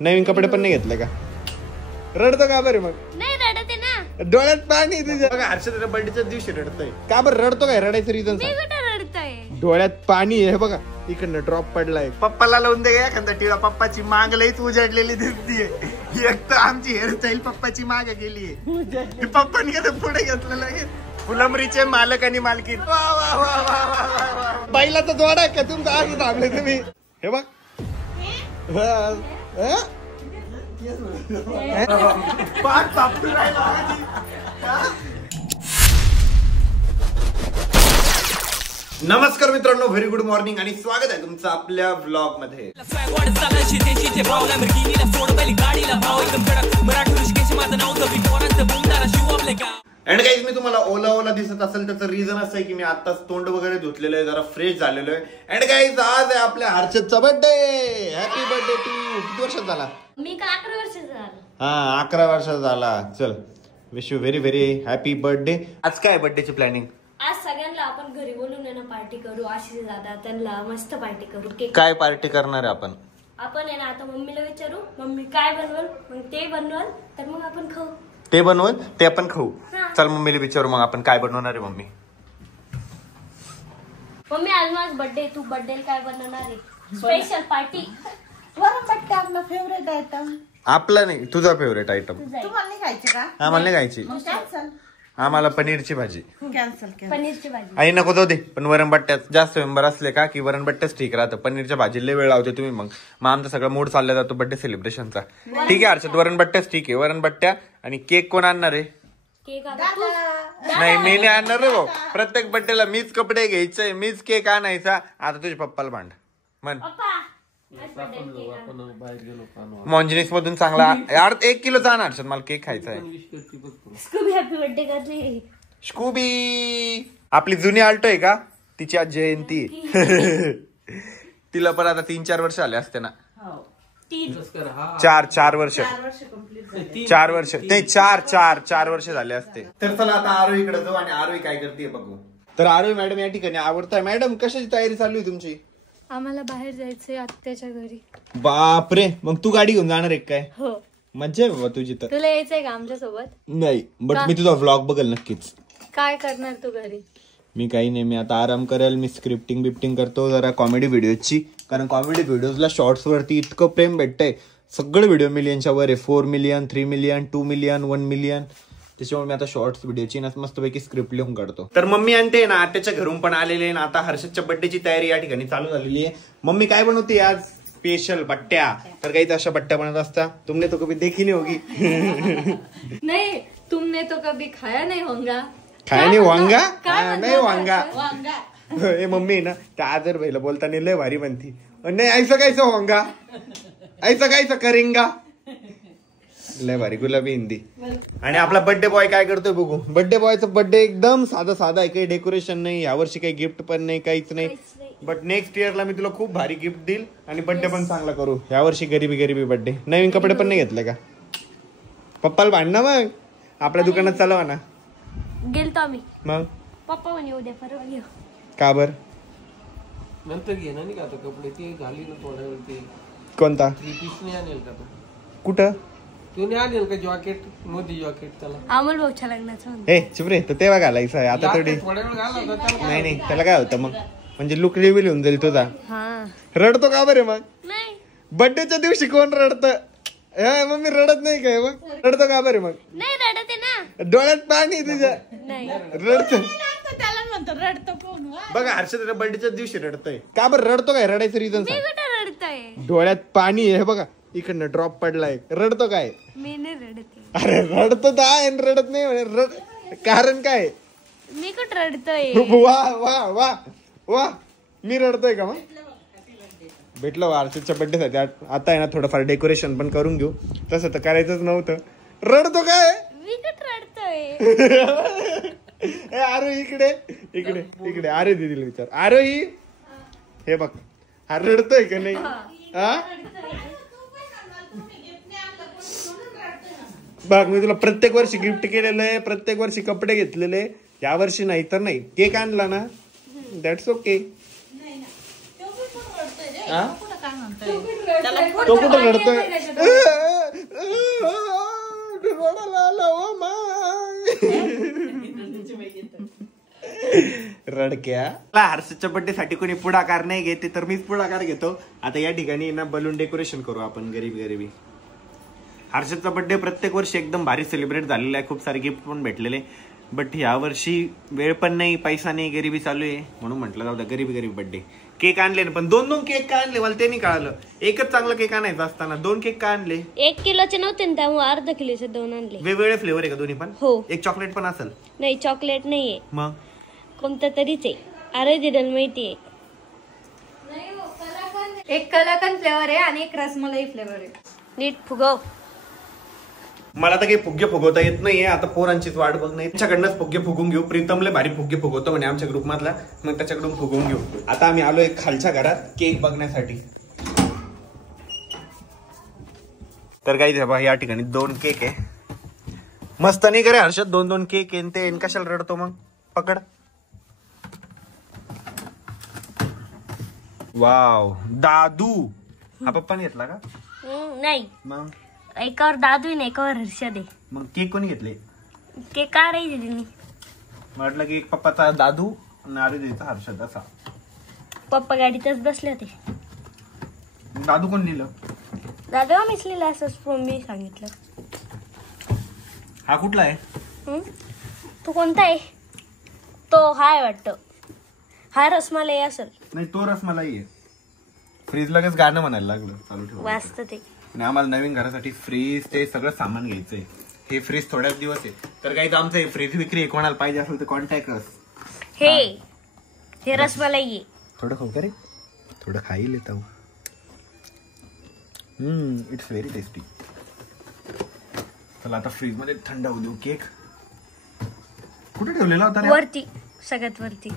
नवीन कपडे पण नाही घेतले का? रडतो का बरं? मग नाही रडते ना, डोळ्यात पाणी तुझ्या. बघा हर्षद बर्थडेच्या दिवशी रडतोय का बरं? रडतो काय? रडायचं रिझन मी कुठे रडतोय? डोळ्यात पाणी आहे बघा, इकडनं ड्रॉप पडलाय. पप्पाला लावून दे एखादा टिळा. पप्पाची माग लईच उजाडलेली दिसतीये. एक तर आमची हेअरस्टाईल पप्पाची माग गेलीये. पप्पानी का पुढे घेतलेलं आहे. फुलंबरीचे मालक आणि मालकीन. बैलाचा जोडा आहे का तुमचा? आज थांबले तुम्ही. हे बघ नमस्कार मित्रांनो, व्हेरी गुड मॉर्निंग आणि स्वागत आहे तुमचं आपल्या व्लॉग मध्ये. अँड गाईज, मी तुम्हाला ओला दिसत असेल त्याचं रिझन असं आहे की मी आताच तोंड वगैरे धुतलेलं आहे, जरा फ्रेश झालेलो आहे. अँड गाईज, आज आहे आपल्या हर्षदचा बर्थडे. Happy birthday to. किती वर्षात झाला? मी का 11 वर्षाचा झाला. हा, 11 वर्षाचा झाला. चल, wish you very very happy birthday. आज काय बर्थडेची प्लॅनिंग? आज सगळ्यांना आपण घरी बोलून आहे ना पार्टी करू. आशिष दादा त्यांना मस्त पार्टी करू. केक काय पार्टी करणार आहे आपण? आपण आहे ना आता मम्मीला विचारू, मम्मी काय बनवल, मग ते बनवल तर मग आपण खाऊ. ते बनवल ते आपण खाऊ. चल मम्मीला विचारू मग आपण काय बनवणार आहे. मम्मी आज माझा बर्थडे, तू बर्थडे काय बनवणार आहे? Special party. वरणबट्टे आपला फेवरेट आयटम. आपला नाही, तुझा फेवरेट आयटम. तुम्हाला नाही खायचे का? आम्हाला नाही खायची. कॅन्सल. आम्हाला पनीरची भाजी. कॅन्सल. पनीरची भाजी. आई नको जाऊ दे, पण वरणबट्ट्यात जास्त मेंबर असले का की वरणबट्ट्याच ठीक राहतं. पनीरच्या भाजीला वेळ लावते तुम्ही. मग आमचा सगळा मूड चालला जातो बर्थडे सेलिब्रेशनचा. ठीक आहे हर्षद, वरणबट्ट्याच ठीक आहे. वरणबट्ट्या आणि केक कोण आणणार आहे? केक नाही, मी नाही आणणार रे भाऊ. प्रत्येक बर्थडेला मीच कपडे घ्यायचे, मीच केक आणायचा. आता तुझ्या पप्पाला भांड म्हण. मॉन्जिनिस मधून चांगला 1 किलोचा आण हर्षद, मला केक खायचा आहे. स्कूबी हॅपी बर्थडे करते. स्कूबी आपली जुनी आल्टो आहे का? तिची आज जयंती. तिला पण आता 3-4 वर्ष आले असते ना. 4 वर्ष. 4 वर्ष ते 4 वर्ष झाले असते. तर चला आता आरोहीकडे जाऊ आणि आरोही काय करते बघू. तर आरोही मॅडम या ठिकाणी आवडताय. मॅडम, कशाची तयारी चालू आहे तुमची? आम्हाला बाहेर जायचंय आत्याच्या घरी. बापरे, मग तू गाडी घेऊन जाणार आहे काय? हो. मज्जा आहे बाबा तुझी. तर तुला यायचंय का आमच्या सोबत? नाही, बट मी तुझा व्लॉग बघेल नक्कीच. काय करणार तू घरी? मी काही नाही, मी आता आराम करेल. मी बिफ्टिंग करतो जरा कॉमेडी व्हिडिओची, कारण कॉमेडी व्हिडिओजला शॉर्ट्स वरती इतकं प्रेम भेटतंय. सगळे व्हिडिओ मिलियनच्या वर आहे. 4 मिलियन, 3 मिलियन, 2 मिलियन, 1 मिलियन. त्याच्यामुळे मी आता शॉर्ट्स व्हिडिओची ना मस्तपैकी स्क्रिप्ट लिहून काढतो. तर मम्मी आणते ना आत्याच्या घरून पण आलेले ना. आता हर्षदच्या बर्थडेची तयारी या ठिकाणी चालू झालेली आहे. मम्मी काय बनवते आज? स्पेशल बट्ट्या. तर काही अशा बट्ट्या बनवत असता. तुमने तो कभी देखी नहीं होगी. नहीं, तुमने तो कभी खाया नहीं होगा. खाया नहीं वांगा? नाही वांगा. हे मम्मी ना त्या आदर भाईला बोलताना लय भारी म्हणती. नाही, ऐसा कैसा होंगा, ऐसा कैसा करेंगा. लय भारी गुलाबी हिंदी. आणि आपला बर्थडे बॉय काय करतोय बघू. बर्थडे बॉयचा बर्थडे एकदम साधा आहे. काही डेकोरेशन नाही यावर्षी, काही गिफ्ट पण नाही, काहीच नाही. बट नेक्स्ट इयरला मी तुला खूप भारी गिफ्ट देईल आणि बर्थडे पण चांगला करू. यावर्षी गरीबी बर्थडे. नवीन कपडे पण नाही घेतले का? पप्पाला भांडणं मग आपल्या दुकानात चालवा ना. गेलतो आम्ही. मग पप्पा म्हणे उद्या परवा घेऊ. का बर? नंतर घेणार नाही का आता कपडे? ते घाली ना थोड्या वेळ. ते कोणता? 3 पीस नाही आणेल का तो? कुठं? तू नाही आणेल का जॉकेट? मोदी जॉकेट त्याला अमोल भाऊच्या लग्नाचं. हे चुप रे, तर तेव्हा घालायचं आहे. आता थोडी थोड्या वेळ घाला त्याला. नाही, त्याला काय होतं मग? म्हणजे लुक रिव्हील होऊन जाईल तुझा. हा. रडतो का बरे मग? नाही. बर्थडेच्या दिवशी कोण रडतं? मम्मी रडत नाही काय? मग रडतो का बरे? मग नाही रडते ना, डोळ्यात पाणी तुझ्या. नाही रडत. त्याला म्हणतो रडतो कोण? बघा हर्षद बर्थडेच्या दिवशी रडतोय का बरं? रडतो काय? रडायचं रिझन मी कुठे रडतोय? डोळ्यात पाणी आहे बघा, इकडनं ड्रॉप पडलाय. रडतो काय? मी नाही रडते. अरे रडतो तर रडत नाही म्हणे. कारण काय? मी कुठे रडतोय? वा वा वा वा, मी रडतोय का? मग भेटलं हर्षदच्या बर्थडे साठी. आता आहे ना थोडंफार डेकोरेशन पण करून घेऊ. तसं तर करायचंच नव्हतं. रडतो काय? मी कुठे रडतोय? आरो इकडे आरो दिदीला विचार. आरोही हे बघ, हा रडतोय का नाही? हा बघ, मी तुला प्रत्येक वर्षी गिफ्ट केलेलं आहे, प्रत्येक वर्षी कपडे घेतलेले. या वर्षी नाही तर नाही. केक आणला ना, दॅट्स ओके. रडतोय त्याला तो कुठं रडतोय? रडायला आला हो रडक्या. हर्षदच्या बर्थडे साठी कोणी पुढाकार नाही घेते तर मीच पुढाकार घेतो. आता या ठिकाणी ना बलून डेकोरेशन करू आपण गरिबी. हर्षदचा बर्थडे प्रत्येक वर्षी एकदम भारी सेलिब्रेट झालेला आहे. खूप सारे गिफ्ट पण भेटलेले. बट या वर्षी वेळ पण नाही, पैसा नाही, गरिबी चालू आहे. म्हणून म्हटलं जाऊ द्या गरीबी बर्थडे. केक आणले ना, पण 2 केक का आणले मला ते नाही कळालं. एकच चांगला केक आणायचा असताना 2 केक का आणले? 1 किलोचे नव्हते ना, त्यामुळे अर्धा किलोचे 2 आणले. वेगवेगळे फ्लेवर आहे का दोन्ही पण? हो. एक चॉकलेट पण असेल? नाही, चॉकलेट नाहीये, मग कोणतं तरीच आहे. अरे दिदल माहितीये. एक कलाकंद फ्लेवर आहे आणि एक रसमलाई फ्लेवर आहे. नीट फुगव. मला तर काही फुगे फुगवता येत नाहीये. आता पोरांचीच वाट बघ नाही, त्याच्याकडनंच फुगे फुगून घेऊ. प्रीतमले भारी फुगे फुगवतो म्हणे आमच्या ग्रुप मधला, मग त्याच्याकडून फुगवून घेऊ. आता आम्ही आलोय खालच्या घरात केक बघण्यासाठी. तर काही या ठिकाणी 2 केक आहे. मस्त नाही करे हर्षद? 2 केक आहे ते. कशाला रडतो मग? पकड. वाव, दादू. हा पप्पाने घेतला का? नाही, मग एकावर दादू आहे ना, एकावर हर्षद आहे. मग केक कोणी घेतले? केक का रे दिदीनी? म्हटलं की एक पप्पाचा दादू आणि आधी द्यायचा हर्षद असा. पप्पा गाडीतच बसले होते. दादू कोण लिहिलं? दादू आम्हीच लिहिलं असं मी सांगितलं. हा कुठला आहे? तो कोणता आहे? तो हाय वाटतं. हा रसमलाई असेल. नाही, तो रसमलाई आहे. फ्रीज लगेच गाणं म्हणायला लागलं, चालू ठेव. वाचत ते. आणि आम्हाला नवीन घरासाठी फ्रीज ते सगळं सामान घ्यायचंय. हे फ्रीज थोड्याच दिवस आहे. तर काही आमचं हे फ्रीज विक्री कोणाला पाहिजे असेल तर कॉन्टॅक्ट कर. हे रसमलाई आहे. थोडं खाऊ का रे? थोडं खाईल येतं. It's very tasty. चला आता फ्रीज मध्ये थंड होऊ देऊ केक. कुठे ठेवलेला होता रे? वरती, सगळ्यात वरती.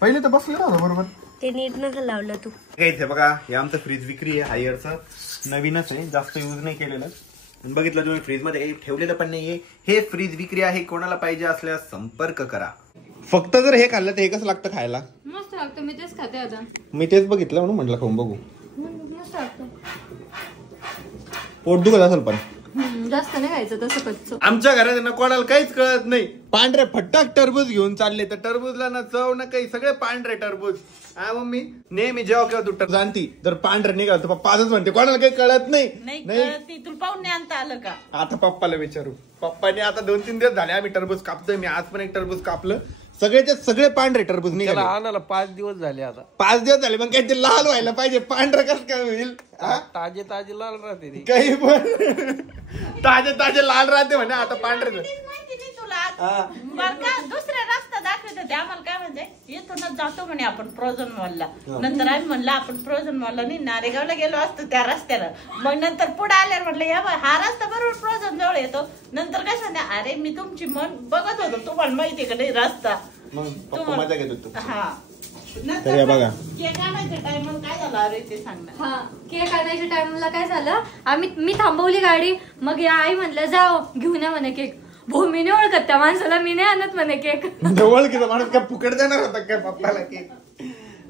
पहिले तर बसलेला होता बरोबर. ते नीट नका लावलं तू. इथे बघा, हे आमचं फ्रीज विक्री आहे. हायरचं नवीनच आहे, जास्त यूज नाही केलेलं. बघितलं तुम्ही फ्रीज मध्ये काही ठेवलेलं पण नाहीये. हे फ्रीज विक्री आहे, कोणाला पाहिजे असल्यास संपर्क करा. फक्त जर हे खाल्लं तर हे कसं लागतं खायला? मस्त लागतं. मी तेच खाते आता. मी तेच बघितलं म्हणून म्हटलं खाऊन बघू. मस्त लागतं. पोट दुखत असेल पण जास्त नाही खायचं तसं कच्चं. आमच्या घरात ना कोणाला काहीच कळत नाही. पांढरे फट्टाक टरबूज घेऊन चालले तर टरबूजला ना चव ना काही, सगळे पांढरे टरबूज. हा मम्मी, नेहमी जेव्हा केव्हा तू जाणती तर पांढरे निघाल तर पप्पा आजच म्हणते कोणाला काही कळत नाही. तुला पाहून नाही आणता आलं का? आता पप्पाला विचारू. पप्पाने आता 2-3 दिवस झाले आम्ही टरबूज कापतोय. मी आज पण एक टरबूज कापलं. सगळेचे सगळे पांढरे टरबूज निघाले. आणायला 5 दिवस झाले. आता 5 दिवस झाले. मग काही ते लाल व्हायला पाहिजे, पांढरं कसं काय होईल? ताजे ताजे लाल राहते ते. काही पण ताजे लाल राहते म्हणे. आता पांढरे माहिती नाही तुला? बरं का, दुसरा रस्ता दाखवत होते आम्हाला. काय म्हणजे इथूनच जातो म्हणे आपण प्रोझन मॉलला. नंतर आम्ही म्हणलं आपण प्रोझन मॉलला नाही, नारेगावला गेलो असतो त्या रस्त्याला. मग नंतर पुढे आल्यावर म्हटलं या हा रस्ता बरोबर प्रोझन जवळ येतो. नंतर काय सांगते, अरे मी तुमची मन बघत होतो, तुम्हाला माहितीये का नाही रस्ता. मग पप्पा मजा घेत होतो. हा, तर या बघा, केक आणायच्या टायमाला काय झालं अरे ते सांग ना. हा, केक आणायच्या टाइमला काय झालं, मी थांबवली गाडी. मग या आई म्हणलं जाओ घेऊन या म्हणे केक. भाऊ मी नाही ओळखत त्या माणसाला, मी नाही आणत म्हणे केक. ओळखीचा माणूस काय फुकट देणार होता काय पप्पाला केक?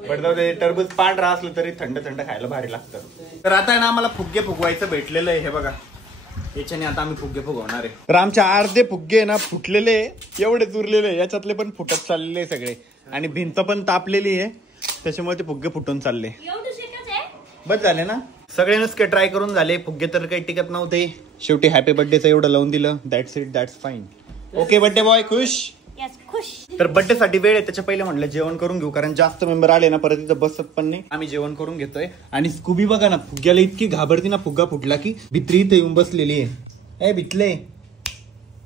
बट जाऊ दे, टरबूज पांढरा असलं तरी थंड थंड खायला भारी लागतं. तर आता आहे ना आम्हाला फुगे फुगवायचं भेटलेलं आहे. हे बघा, याच्याने आता आम्ही फुगे फुगवणार आहे. तर आमचे अर्धे फुगे ना फुटलेले, एवढेच उरलेले. याच्यातले पण फुटत चाललेले सगळे. आणि भिंत पण तापलेली आहे, त्याच्यामुळे ते फुगे फुटून चालले. बस झाले ना सगळे. नुसते ट्राय करून झाले. फुगे तर काही टिकत नव्हते. शेवटी हॅपी बर्थडेचं एवढं लावून दिलं. That's it, that's fine. Okay birthday boy, खुश? खुश. तर बर्थडे साठी वेळ आहे, त्याच्या पहिले म्हटलं जेवण करून घेऊ, कारण जास्त मेंबर आले ना परत इथं बसत पण नाही. आम्ही जेवण करून घेतोय. आणि स्कूबी बघा ना, फुग्याला इतकी घाबरती ना, फुग्गा फुटला की भित्री इथे येऊन बसलेली आहे. भितले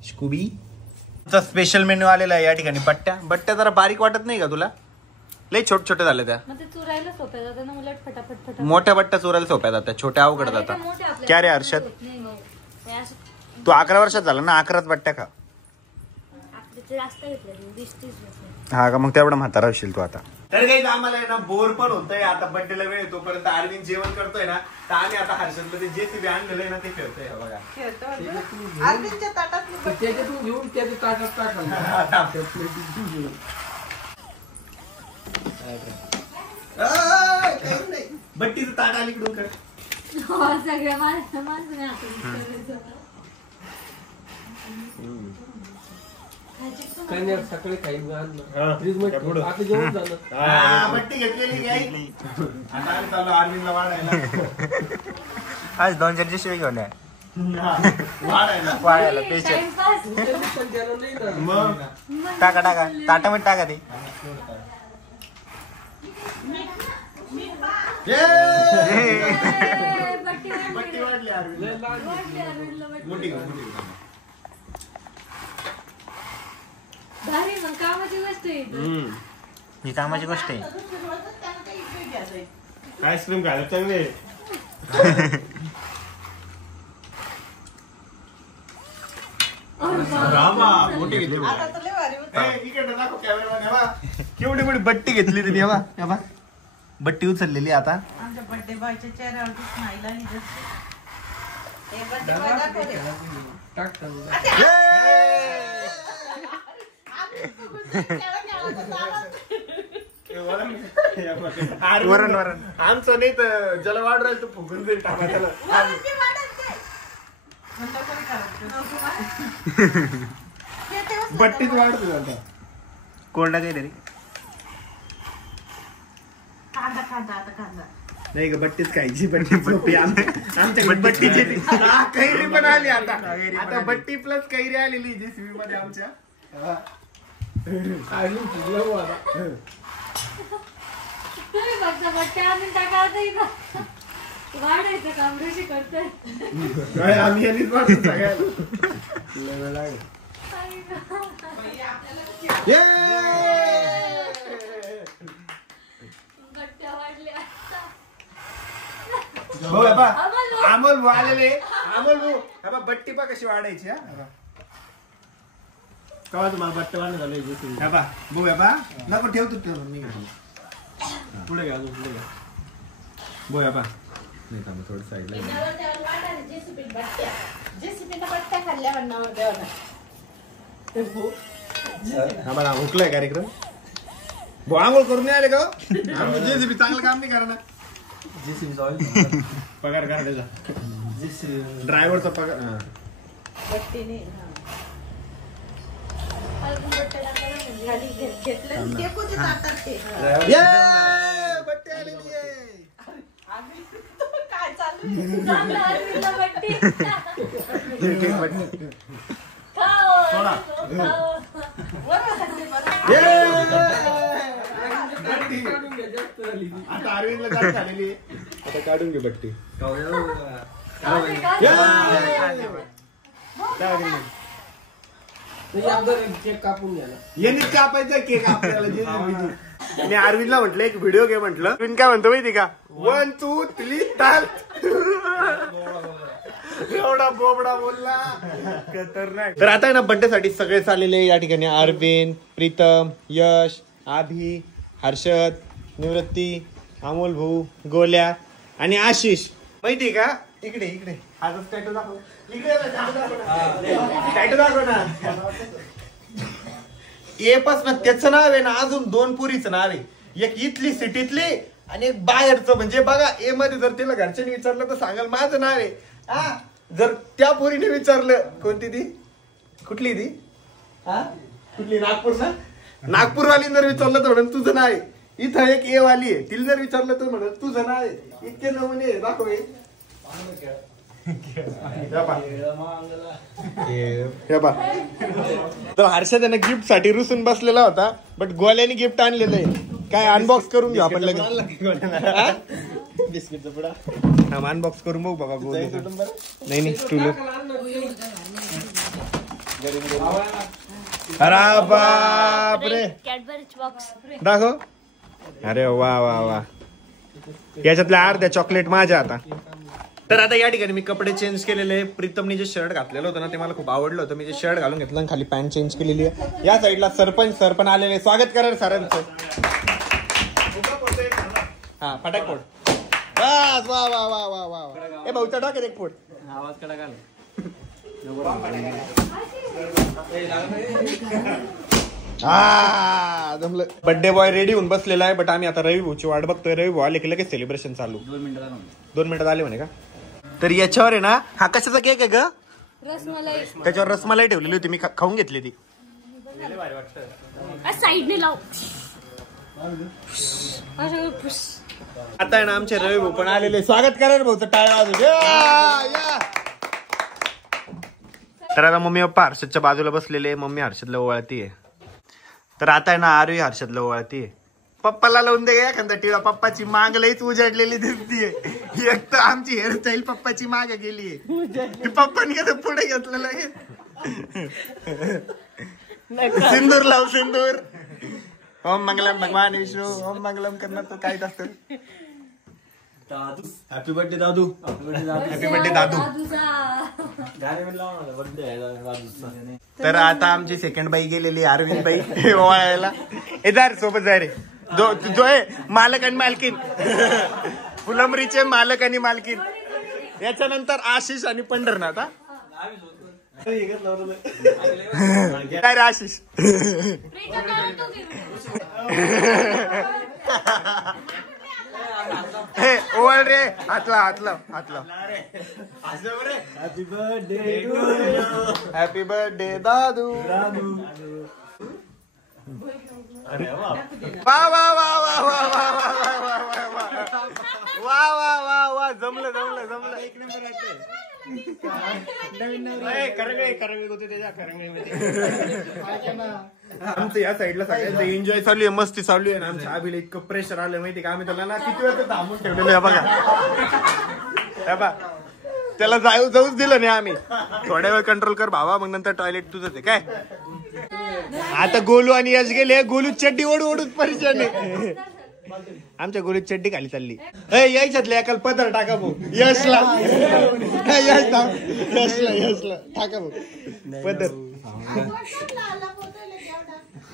स्कूबी. स्पेशल मेन्यू आलेला आहे या ठिकाणी. बट्ट्या जरा बारीक वाटत नाही का तुला? लय छोटे छोटे झाले त्या. चुरायला सोप्या जातात ना, उलट फटाफट. मोठ्या बट्ट्या चोरायला सोप्या जातात, छोट्या अवघड जातात. क्या रे हर्षद, तू 11 वर्षात झाला ना, 11च बट्ट्या खा. हा का, मग तेवढा म्हातारा होशील तू आता. तर काही आम्हाला ना बोर पण होतंय. आता बर्थडेला वेळ तोपर्यंत अरविंद जेवण करतोय ना, तर आम्ही आता हर्षदमध्ये जे सीबी आणलेलं आहे ना ते खेळतोय. बघा, अर्जुनच्या ताटात त्याच्यातून घेऊन त्याच्या ताटात टाकलं. काही नाही. बट्टीचं ताट अलीकडून कर. सगळ्या माणसाने काही नाही सकाळी खाईन फ्रीज मध्ये आता जेवण झालं. बट्टी घेतलेली काही आता आम्ही चालू आर्मीला वाढायला. आज 2-4 शिवाय घेऊन या वाढायला वाढायला पेशल मग टाका ताटामध्ये टाका ते. बट्टी वाढली आर्मीला. मोठी भारी मग कामाची गोष्ट आहे. ही कामाची गोष्ट आहे. आईस्क्रीम खायला चांगले. रामा मोठी घेतली. इकडे दाखव कॅमेरा. केवढी मोठी बट्टी घेतली तुम्ही. हे बट्टी उचललेली आता. आमच्या बर्थडे बॉयच्या चेहऱ्यावरती स्माईल आली जशी. हे बर्थडे बॉय दाखवले. वरण आमचं नाही तर ज्याला वाढ राहील तो फुगून जाईल टाका त्याला. बट्टीच वाढतो आता. कोरडा काहीतरी नाही ग बट्टीच खायची. बट्टी आमच्या बट्टीची कैरी पण आली आता बट्टी प्लस कैरी आलेली जेसीबी मध्ये आमच्या. तुम्ही फक्त बट्ट्या आणून टाका वाढायचं काम ऋषी करतोय. आम्ही यांनीच वाढतो सगळ्याला. बट्ट्या वाढल्या. अमोल भाऊ आलेले. अमोल भाऊ बट्टी पा कशी वाढायची. कवा तुम्हाला बट्टे वाढ झाले. भाऊ नको ठेवतो पुढे घ्या पुढे घ्या. बोया पा नाही थांबा थोडं साईडला. आम्हाला हुकलाय कार्यक्रम. भाऊ आंघोळ करून नाही आले का. जेसीबी चांगलं काम नाही करणार. पगार करा त्याचा. ड्रायव्हरचा पगार. बट्टे आलेली आहे. काय चालू आता अरविंदला जास्त आलेली आहे. आता काढून घे बट्टी. केक कापून घ्या. यांनी कापायचा केक आपल्याला. मी अरविंदला म्हटलं एक व्हिडिओ घे म्हटलं. अरविंद काय म्हणतो माहिती का. 1 2 3 ताल. एवढा बोबडा बोलला खतरनाक. तर आता आहे ना बर्थडे साठी सगळेच आलेले या ठिकाणी. अरविंद, प्रीतम, यश, आभी, हर्षद, निवृत्ती, अमोल भाऊ, गोल्या आणि आशिष. माहिती का. इकडे इकडे हाच टॅटू दाखव. इकडे टॅटू दाखव ना. ए पासून त्याचं नाव आहे ना अजून 2 पुरीचं नाव आहे. एक इथली सिटीतली आणि एक बाहेरचं. म्हणजे बघा ए मध्ये जर तिला घरच्यांनी विचारलं तर सांगाल माझं नाव आहे. हा जर त्या पोरीने विचारलं कोणती ती कुठली ती कुठली नागपूर ना. नागपूरवाली जर विचारलं तर म्हणून तुझं नाव आहे. इथं एक ए वाली आहे. तिला जर विचारलं तर म्हणून तुझं नाव आहे. इतके नमुने दाखव. तर हर्षद याने गिफ्ट साठी रुसून बसलेला होता. बट गोल्याने गिफ्ट आणलेलं आहे. काय अनबॉक्स करून घेऊ आपण लगेच. बिस्किटचा पुडा अनबॉक्स करून बघू बघा. नाही स्टूल. अरे बापरे कॅडबरीज बॉक्स दाखव. अरे वा वा वा. याच्यातल्या अर्ध्या चॉकलेट माझ्या आता. तर आता या ठिकाणी मी कपडे चेंज केलेले. प्रीतमने जे शर्ट घातलेलं होतं ना ते मला खूप आवडलं होतं. मी जे शर्ट घालून घेतलं आणि खाली पॅन्ट चेंज केलेली आहे. या साईडला सरपंच सर पण आलेले. स्वागत करा सरांचं. हा फटाक फोड. बस वा वा वा वा वा. ए भाऊचा टाकेल एक फोड. आवाज कडा घाल. जमलं. बर्थडे बॉय रेडी होऊन बसलेला आहे. बट आम्ही आता रवी भाऊची वाट बघतोय. रवी भाऊ आले की लगेच सेलिब्रेशन चालू. 2 मिनिटात आले म्हणे का. तर याच्यावर आहे ना, हा कशाचा केक आहे ग? रसमलाई. त्याच्यावर रसमलाई ठेवलेली होती, मी खाऊन घेतली ती. साईडने लाव. आता आहे ना आमचे रवी भाऊ पण आलेले. स्वागत करा रे भाऊचं, टाळ्या वाजवून. तर आता मम्मी पप्पा हर्षदच्या बाजूला बसलेले. मम्मी हर्षदला ओवाळतीये. तर आता आहे ना आरवी हर्षदला ओवाळतीये. पप्पाला लावून दे एखादा टिळा. पप्पाची माग लईच उजाडलेली दिसतीये. एक तर आमची हेअरस्टाईल पप्पाची माग गेलीये. पप्पानी कसं पुढे घेतलं लगेच. सिंदूर लाव, सिंदूर. ओम मंगलम भगवान विष्णू. ओम मंगलम करणार तो काय असतं. हॅपी बर्थडे दादू. हॅपी बर्थडे दादू. तर आता आमची सेकंड बाई गेलेली अरविंद बाई ओवाळायला. एदार सोबत जाय रे. जो आहे मालक आणि मालकीन. फुलंबरीचे मालक आणि मालकीन. याच्यानंतर आशिष आणि पंढरनाथ. काय रे आशिष. हे ओवाळ रे. हातला हातला हातला. Happy birthday. हॅपी बर्थडे दादू. वा वा वा वा वा वा वा वा वा वा. जमलं जमलं जमलं. एक नंबर आमचं या साईडला सगळ्यांचं एन्जॉय चालू आहे, मस्ती चालू आहे. आमच्या आबीला इतकं प्रेशर आलं माहिती का. आम्ही त्याला ना किती वेळ थांबून ठेवलेलं आहे बघा. त्याला जाऊच दिलं नाही आम्ही. थोड्या वेळ कंट्रोल कर भावा, मग नंतर टॉयलेट तुझंच आहे काय. आता गोलू आणि यश गेले. गोलू चड्डी ओढू ओढूच परिचय नाही. आमच्या गोलीत चड्डी खाली चालली. यायच्यातल्या एकाला पदर टाका भाऊ. यशला यशला टाका भाऊ पदर.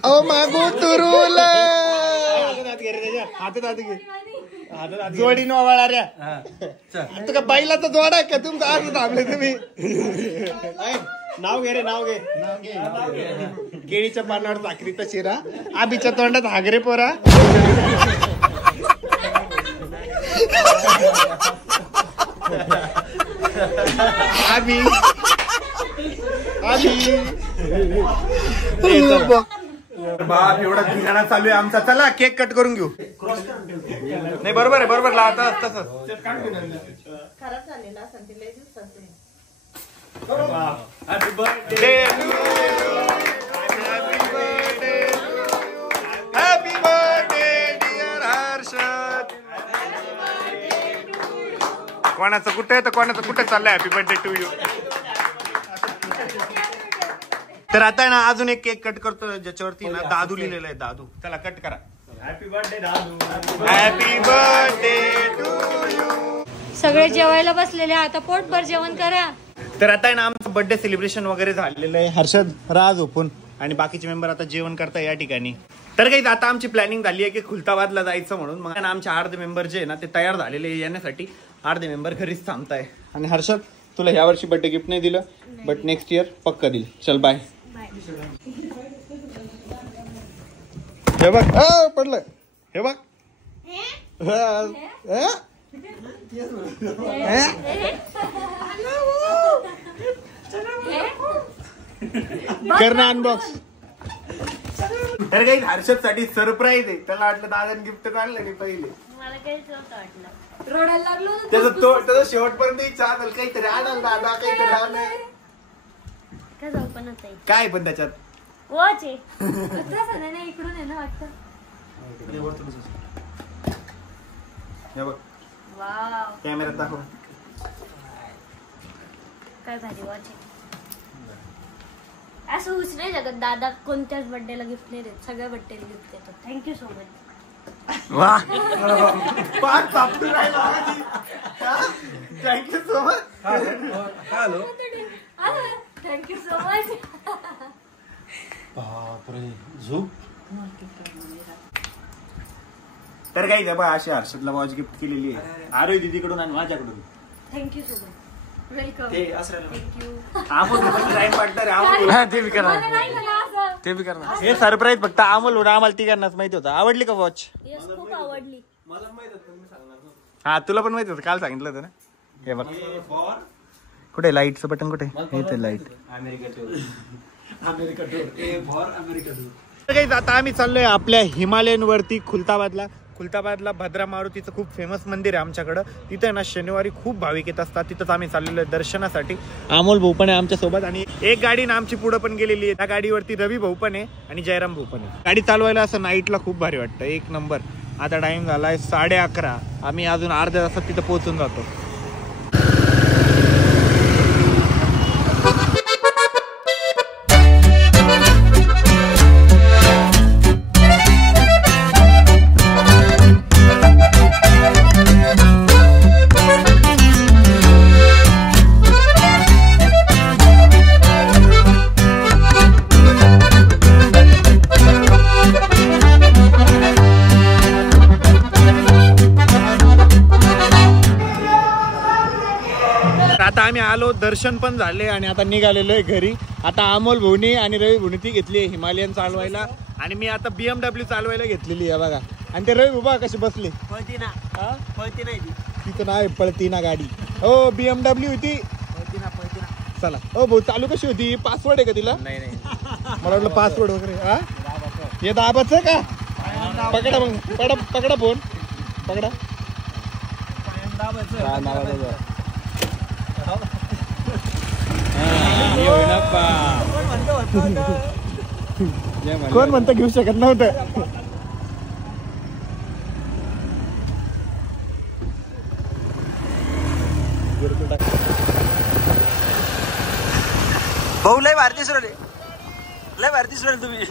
ओ मागू तुरुला हातात घे. जोडी नोवाळा रे. आता का बाईला तर जोडा आहे का तुमचं. आज थांबले तुम्ही. नाव घे रे, नाव घे. केळीच्या पानावर साखरीचा शिरा. आबीच्या तोंडात हागरे पोरा. आबी बाप एवढा धिंगाणा चालू आहे आमचा. चला केक कट करून घेऊ. नाही बरोबर आहे, बरोबर. आता तसं खराब झालेला असं ते लय दिवसाचं. Happy birthday. Happy birthday dear Harshad. कोणाचं कुठे तर कोणाचं कुठे चाललंय. Happy birthday to you. तर आता ना अजून एक केक कट करतो ज्याच्यावरती ना दादू लिहिलेलं आहे. दादू चला कट करा. हॅपी बर्थडे दादू. Happy birthday to you. सगळे जेवायला बसलेले. आता पोटभर जेवण करा. तर आता ना आमचं बर्थडे सेलिब्रेशन वगैरे झालेलं आहे. हर्षद राज ओपून आणि बाकीचे मेंबर आता जेवण करता या ठिकाणी. तर काही आता आमची प्लॅनिंग झाली आहे की खुलताबादला जायचं म्हणून. मग आमचे अर्धे मेंबर जे आहे ना ते तयार झालेले येण्यासाठी. अर्धे मेंबर घरीच थांबताय. आणि हर्षद तुला ह्या वर्षी बर्थडे गिफ्ट नाही दिलं, बट नेक्स्ट इयर पक्का दिल. चल बाय. हे बघ पडलं. हे बघ कर ना अनबॉक्स. तर काही हर्षद साठी सरप्राईज आहे. त्याला वाटलं दादाने गिफ्ट काढलं नाही पहिले. मला काहीच नव्हतं वाटलं. रोडाला लागलो त्याचा शेवटपर्यंत इच्छा आलं काहीतरी आणाल दादा, काहीतरी आणाय. काय जाऊ पण होत काय पण त्याच्यात वॉच आहे. इकडून आहे ना वाटतं. हे बघ वाव कॅमेऱ्यात दाखव. काय भारी वॉच आहे. असं होऊच नाही जगत. दादा कोणत्याच बर्थडेला गिफ्ट नाही देत, सगळ्या बर्थडेला गिफ्ट देतो. Thank you so much. वा पाच सापडून राहिला. Thank you so much. Hello. Thank you so much. बापरे झोप. तर काही बघा अशी हर्षदला वॉच गिफ्ट केलेली आहे. आरोही दीदीकडून आणि माझ्याकडून. Thank you so much. वेलकम. ते असं थँक्यू. ते बी करणार, मला नाही झालं असं. ते बी करणार. हे सरप्राईज फक्त अमोल होणार, आम्हाला तिघांनाच माहिती होतं. आवडली का वॉच? यस, खूप आवडली. हा तुला पण माहिती होतं, काल सांगितलं होतं ना. हे बघ कुठे लाईटचं बटन, कुठे हे लाईट. आता आम्ही चाललोय आपल्या हिमालयन वरती खुलताबादला भद्रा मारुतीचं खूप फेमस मंदिर आहे आमच्याकडं. तिथं ना शनिवारी खूप भाविक येत असतात. तिथंच आम्ही चाललेलो आहे दर्शनासाठी. अमोल भाऊ पण आहे आमच्या सोबत आणि एक गाडी ना आमची पुढं पण गेलेली आहे. त्या गाडीवरती रवी भाऊ पण आहे आणि जयराम भाऊ पण आहे. गाडी चालवायला असं नाईटला खूप भारी वाटतं, एक नंबर. आता टाइम झालाय 11:30. आम्ही अजून अर्ध्या तासात तिथं पोहोचून जातो. आता आम्ही आलो, दर्शन पण झाले आणि आता निघालेलो आहे घरी. आता अमोल भाऊनी आणि रवी भाऊनी ती घेतली आहे हिमालयन चालवायला आणि मी आता BMW चालवायला घेतलेली आहे बघा. आणि ते रवी बाबा कशी बसले, तिथं नाही पळती ना गाडी. हो BMW होती. चला हो भाऊ, चालू कशी होती? पासवर्ड आहे का तिला? नाही मला वाटलं पासवर्ड वगैरे. हा हे दाबाच आहे का? पकडा मग, पकडा फोन, पकडा. कोण म्हणतं घेऊ शकत नव्हतं. भाऊ लय भारतीय सुरले तुम्ही.